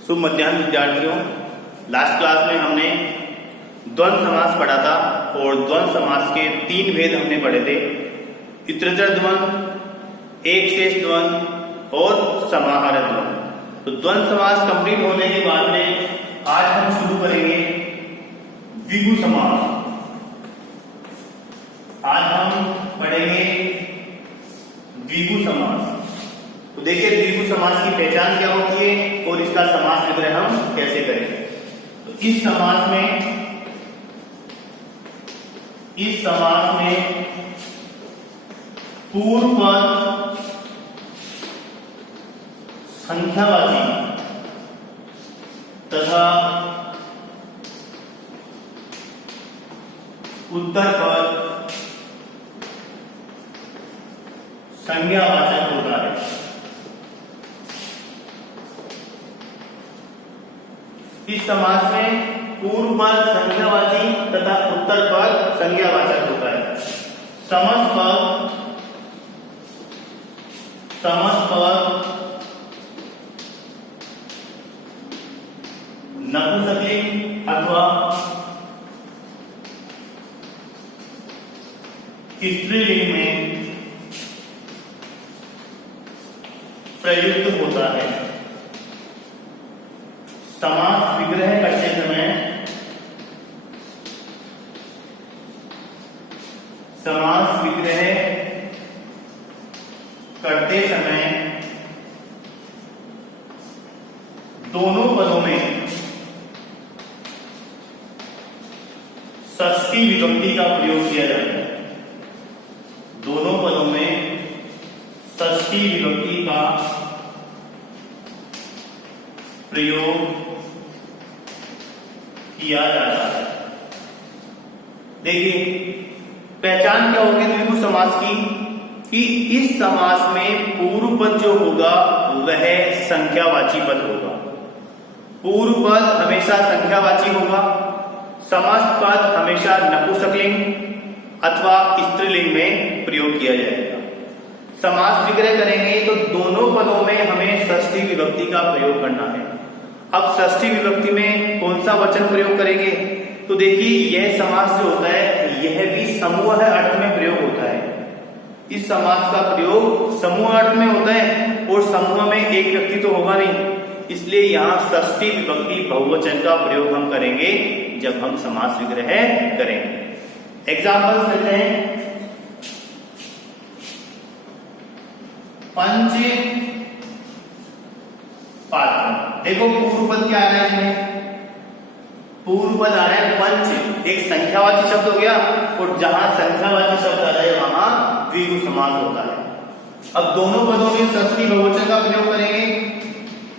शुभ मध्याह्न विद्यार्थियों, last class में हमने द्वंद्व समास पढ़ा था और द्वंद्व समास के 3 भेद हमने पढ़े थे। इतरेतर द्वंद्व, एक शेष द्वंद्व और समाहार द्वंद्व। तो द्वंद्व समास कंप्लीट होने के बाद में आज हम शुरू करेंगे द्विगु समास। आज हम पढ़ेंगे द्विगु समास। तो देखिए द्विगु समास की पहचान क्या होती है और इसका समास विग्रह हम कैसे करेंगे। तो इस समास में पूर्व पद संख्यावाची तथा उत्तर पद संज्ञावाचक होता है। इस समास में पूर्व पद संज्ञावाची तथा उत्तर पद संज्ञावाचक होता है। समस्त पद नपुंसकलिंग अथवा स्त्रीलिंग में प्रयुक्त होता है। समास विग्रह करते समय दोनों पदों में षष्ठी विभक्ति का प्रयोग किया जाता है। दोनों पदों में षष्ठी विभक्ति का प्रयोग किया जाता है। देखिए पहचान क्या होगी द्विगु समास की कि इस समास में पूर्व पद जो होगा वह संख्यावाची पद होगा। पूर्व पद हमेशा संख्यावाची होगा। समस्त पद हमेशा नपुंसकलिंग अथवा स्त्रीलिंग में प्रयोग किया जाएगा। समास विग्रह करेंगे तो दोनों पदों में हमें षष्ठी विभक्ति का प्रयोग करना है। अब षष्ठी विभक्ति में कौन सा वचन प्रयोग करेंगे? तो देखिए यह समास जो होता है यह भी समूह अर्थ में प्रयोग होता है। इस समास का प्रयोग समूह अर्थ में होता है और समूह में एक व्यक्ति तो होगा नहीं, इसलिए यहां षष्ठी विभक्ति बहुवचन का प्रयोग हम करेंगे जब हम समास विग्रह करेंगे। एग्जाम्पल्स लेते हैं। पंच पात्र, देखो पूर्व पद क्या आ रहा है इसमें? पूर्व पद आ रहा है पंच, एक संख्यावाची शब्द हो गया और जहां संख्यावाची शब्द आ रहा है वहां द्विगु समास होता है। अब दोनों पदों में षष्ठी बहुवचन का प्रयोग करेंगे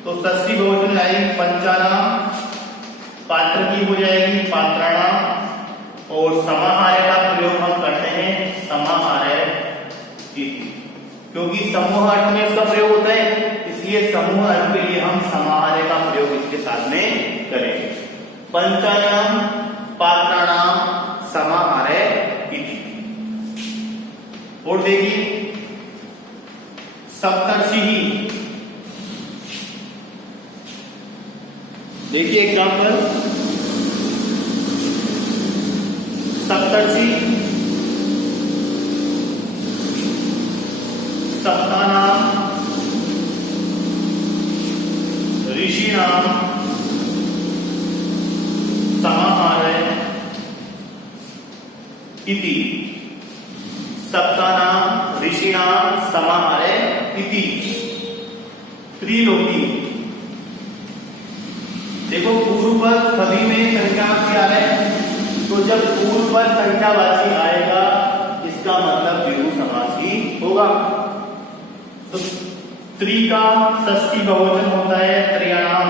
तो षष्ठी बहुवचन आएगी पंचानाम, पात्र की हो जाएगी पात्राणाम और समाहार का प्रयोग हम करते हैं समाहार, क्योंकि समूह अर्थ में इसका प्रयोग होता है, इसलिए समूह अर्थ के लिए हम समाहार का प्रयोग इसके साथ में करेंगे। पंचानाम पात्राणाम समाहार इति। और देखिए सप्तर्षि, देखिए एग्जाम्पल सप्तर्षि सप्तानाम ऋषिणाम समाहार इति। सप्तानाम ऋषिणाम समाहार इति। त्रिलोकी, देखो पूर्व पद सभी में संख्यावाची आ रहा है, तो जब पूर्व पद संख्यावाची आएगा इसका मतलब द्विगु समास ही होगा। तो त्रि का षष्ठी बहुवचन होता है त्रयाणाम,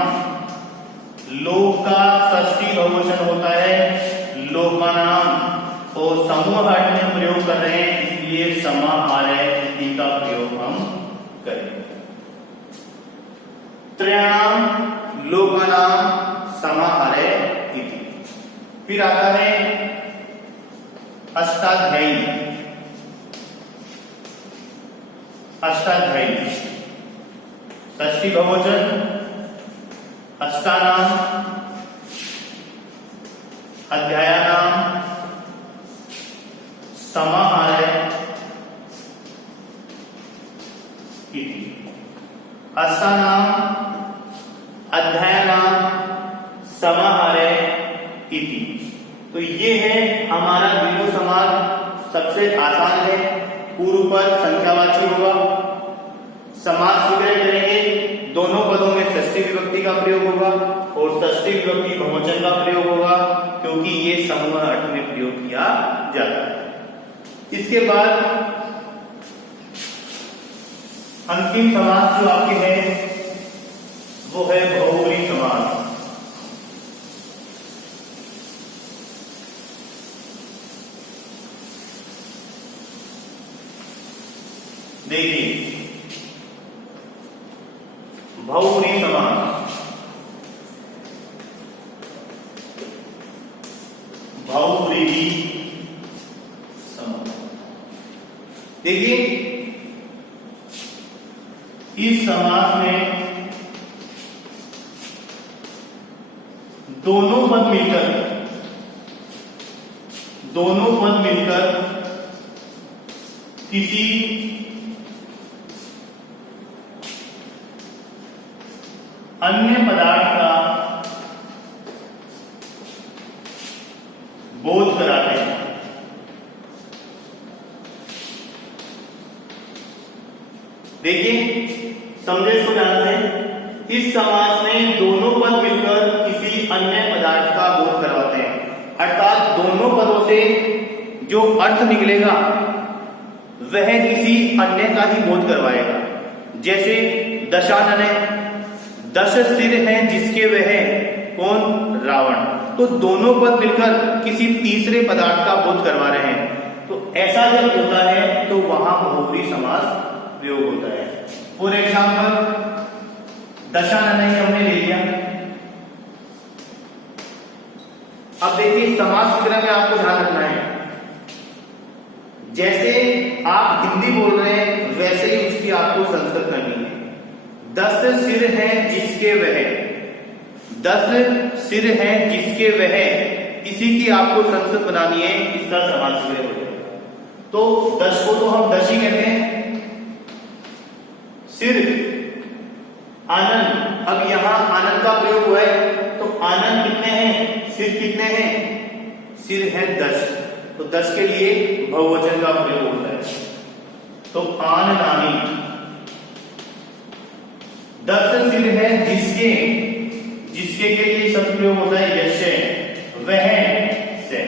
लोक का षष्ठी बहुवचन होता है लोकानाम, और समूह अर्थ में प्रयोग कर रहे हैं इसलिए समाहार इति का प्रयोग हम करेंगे। त्रयाणाम लोकानाम समाहार इति। फिर आता है अष्टाध्यायी। अष्टाध्यायी षष्ठी बहुवचन अष्टानाम, अध्यायानाम, समाहारय इति। अष्टानाम, अध्यायानाम, समाहारय इति। तो ये है हमारा द्विगु समास। सबसे आसान है, पूर्व पद संख्यावाची होगा, समास विग्रह करेंगे, दोनों पदों में षष्ठी विभक्ति का प्रयोग होगा और षष्ठी विभक्ति बहुवचन का प्रयोग होगा, क्योंकि ये समूह अर्थ में प्रयोग किया जाता है। इसके बाद अंतिम समास जो आपके है वो है बहुव्रीहि समास। देखिए, बहुव्रीहि समास, बहुव्रीहि समास। देखिए, इस समास में दोनों पद मिलकर किसी अन्य पदार्थ का बोध कराते हैं। देखिए, समझे इसको ध्यान से। इस समास में दोनों पद मिलकर किसी अन्य पदार्थ का बोध करवाते हैं, अर्थात दोनों पदों से जो अर्थ निकलेगा वह किसी अन्य का ही बोध करवाएगा। जैसे दशानन है, 10 सिर हैं जिसके वह कौन? रावण। तो दोनों पद मिलकर किसी तीसरे पदार्थ का बोध करवा रहे हैं। तो ऐसा जब होता है तो वहां बहुव्रीहि समास प्रयोग होता है। फॉर एग्जाम्पल, दशानन हमने ले लिया। अब देखिए, समास विग्रह में आपको ध्यान रखना है, जैसे आप हिंदी बोल रहे हैं वैसे ही उसकी आपको संस्कृत करनी है। 10 सिर हैं जिसके वह, 10 सिर हैं जिसके वह, इसी की आपको संस्कृत बनानी है, इसका समास विग्रह हो जाएगा। तो 10 को तो हम 10 ही कहते हैं। सिर, आनंद, अब यहां आनंद का प्रयोग हुआ है, तो आनंद कितने हैं? सिर कितने हैं? सिर है 10, तो 10 के लिए बहुवचन का प्रयोग होता है। तो आन नामी, 10 सिर है जिसके, जिसके के लिए शब्द प्रयोग होता है यस्य, वह से।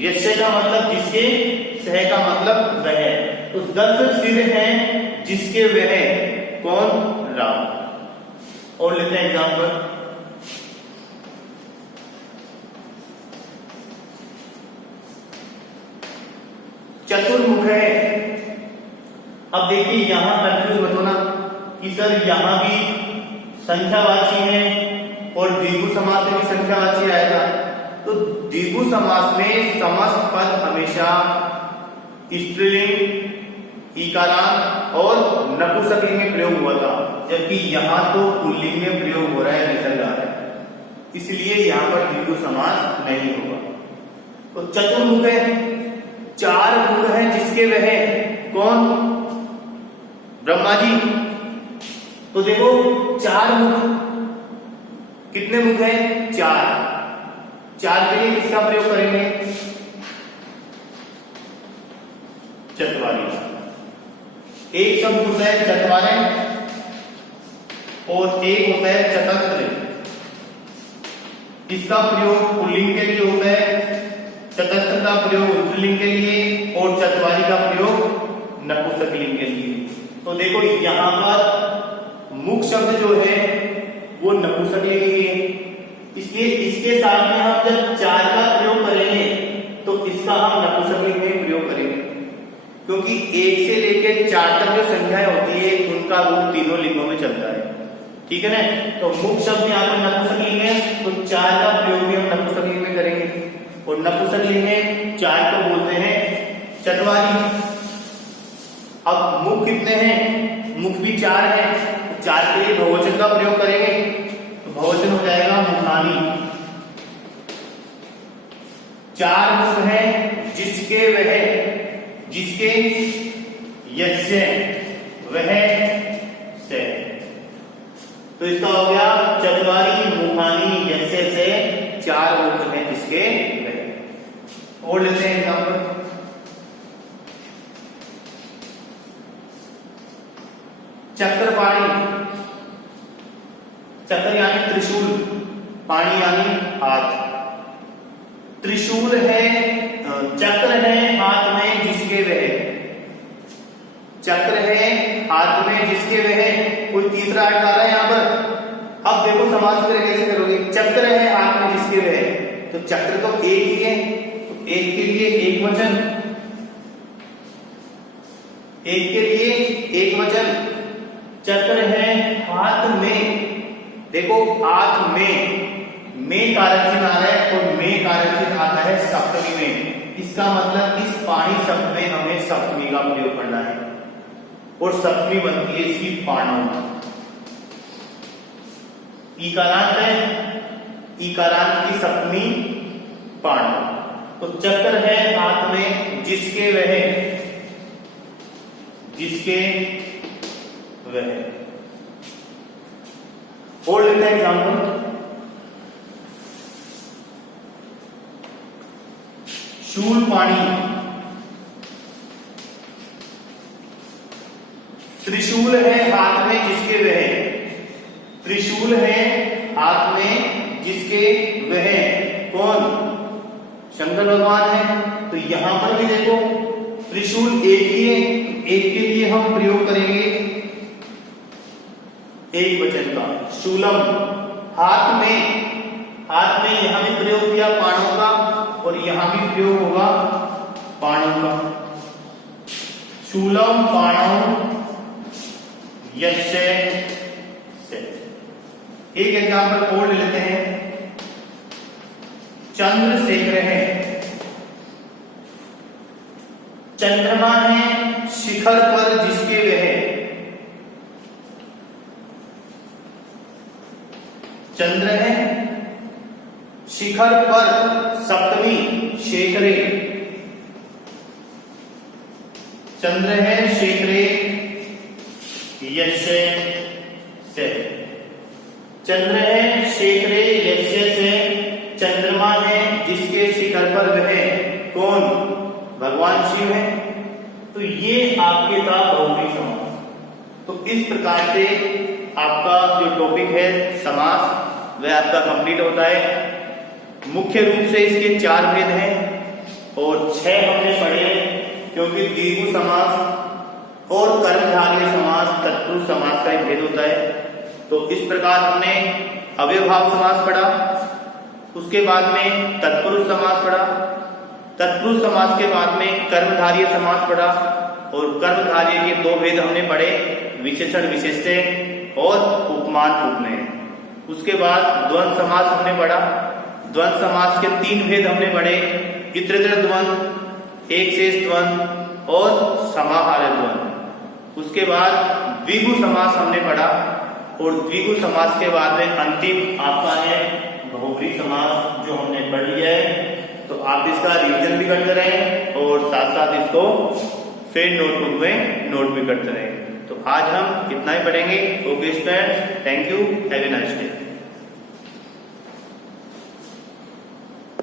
यस्य का मतलब जिसके, सह का मतलब वह। तो 10 सिर हैं जिसके वह कौन? राम। और लेते हैं एग्जाम्पल, चतुर्मुख है। अब देखिए, यहां कंफ्यूज मत होना कि सर यहां भी संख्यावाची है और द्विगु समास में भी संख्यावाची आएगा। तो द्विगु समास में समस्त पद हमेशा स्त्रीलिंग, ईकारांत और नपुंसकलिंग में प्रयोग हुआ था, जबकि यहां तो पुल्लिंग में प्रयोग हो रहा है, निसर्गार है, इसलिए यहां पर द्विगु समास नहीं होगा। तो चतुर्मुख है, 4 मुख हैं जिसके वह कौन? ब्रह्मा जी। तो देखो, 4 मुख, कितने मुख हैं? 4। 4 के लिए किसका प्रयोग करेंगे? चत्वारी। एक शब्द होता है चत्वारे और एक होता है चतस्त्र। इसका प्रयोग पुल्लिंग के लिए होता है, चतस्त्र का प्रयोग स्त्रीलिंग के लिए और चत्वारी का प्रयोग नपुंसकलिंग के लिए। तो देखो, यहां पर मुख शब्द जो है वो नपुंसकलिंग ही है, इसलिए इसके साथ में हम जब 4 का प्रयोग करेंगे तो इसका हम नपुंसकलिंग में प्रयोग करेंगे, क्योंकि 1 से लेकर 4 तक जो संख्याएं होती है उनका रूप तीनों लिंगों में चलता है। ठीक है ना? तो मुख शब्द यहाँ पर नपुंसकलिंग है, तो 4 का प्रयोग भी हम नपुंसकलिंग में करेंगे, और नपुंसकलिंग में 4 को बोलते हैं चत्वारी। अब मुख कितने हैं? मुख भी 4 है, 4 के लिए बहुवचन का प्रयोग करेंगे। बहुवचन हो जाएगा मुखानी। चार मुख है जिसके यस्य वह से, तो इसका हो गया चत्वारी मुखानी यस्य से, चार मुख है जिसके वह। और लेते हैं एग्जाम्पल, चक्रपाणी, चक्र यानी त्रिशूल, पाणी यानी हाथ। त्रिशूल है, चक्र है हाथ में जिसके वह, चक्र है हाथ में जिसके वह। कोई तीसरा अर्थ आ रहा है यहां पर। अब देखो समास करें कैसे करोगे। चक्र है हाथ में जिसके वह, तो चक्र तो एक ही है, तो एक के लिए एक वचन, एक के लिए एक वचन। चक्र है हाथ में, देखो हाथ में कारक चिन्ह आ रहा है और में कारक चिन्ह आता है सप्तमी में। इसका मतलब इस पाणी शब्द में हमें सप्तमी का प्रयोग करना है और सप्तमी बनती है इसकी पाणव। इकारांत है, इकारांत की सप्तमी पाणव। तो चक्र है हाथ में जिसके वह और लेते हैं एग्जाम्पल, शूलपाणी, त्रिशूल है हाथ में जिसके वह, त्रिशूल है हाथ में जिसके वह कौन, शंकर भगवान है। तो यहां पर भी देखो त्रिशूल एक ही है, एक के लिए हम प्रयोग करेंगे एक वचन का, शूलम। हाथ में यहां भी प्रयोग किया पाणों का और यहां भी प्रयोग होगा पाणों का। शूलम पाणौ यस्य से। एक एग्जाम्पल और ले लेते हैं, चंद्रशेखर है, चंद्रमा है शिखर पर जिसके वह, चंद्र है शिखर पर, सप्तमी शेखरे, चंद्र है शेखरे यस्य से, चंद्र है शेखरे यस्य से, चंद्रमा है जिसके शिखर पर वह कौन, भगवान शिव है। तो ये आपके था बहुव्रीहि समास। तो इस प्रकार से आपका जो टॉपिक है समास वह आपका कंप्लीट होता है। मुख्य रूप से इसके चार भेद हैं और 6 हमने पढ़े, क्योंकि दीर्घ समास और कर्मधारय समास, तत्पुरुष समास का एक भेद होता है। तो इस प्रकार हमने अव्ययभाव समास पढ़ा, उसके बाद में तत्पुरुष समास पढ़ा, तत्पुरुष समास के बाद में कर्मधारय समास पढ़ा और कर्मधारय के 2 भेद हमने पढ़े, विशेषण विशेष्य और उपमान उपमेय। उसके बाद द्वंद्व समास हमने पढ़ा, द्वंद्व समास के 3 भेद हमने पढ़े, इतरेतर द्वंद्व, एक शेष द्वंद्व और समाहार द्वंद्व। उसके बाद द्विगु समास हमने पढ़ा और द्विगु समास के बाद में अंतिम आपका है बहुव्रीहि समास जो हमने पढ़ लिया है। तो आप इसका रिवीजन भी करते रहें और साथ साथ इसको फिर नोटबुक में नोट भी करते रहें। तो आज हम इतना ही पढ़ेंगे। Okay students, thank you, have a nice day.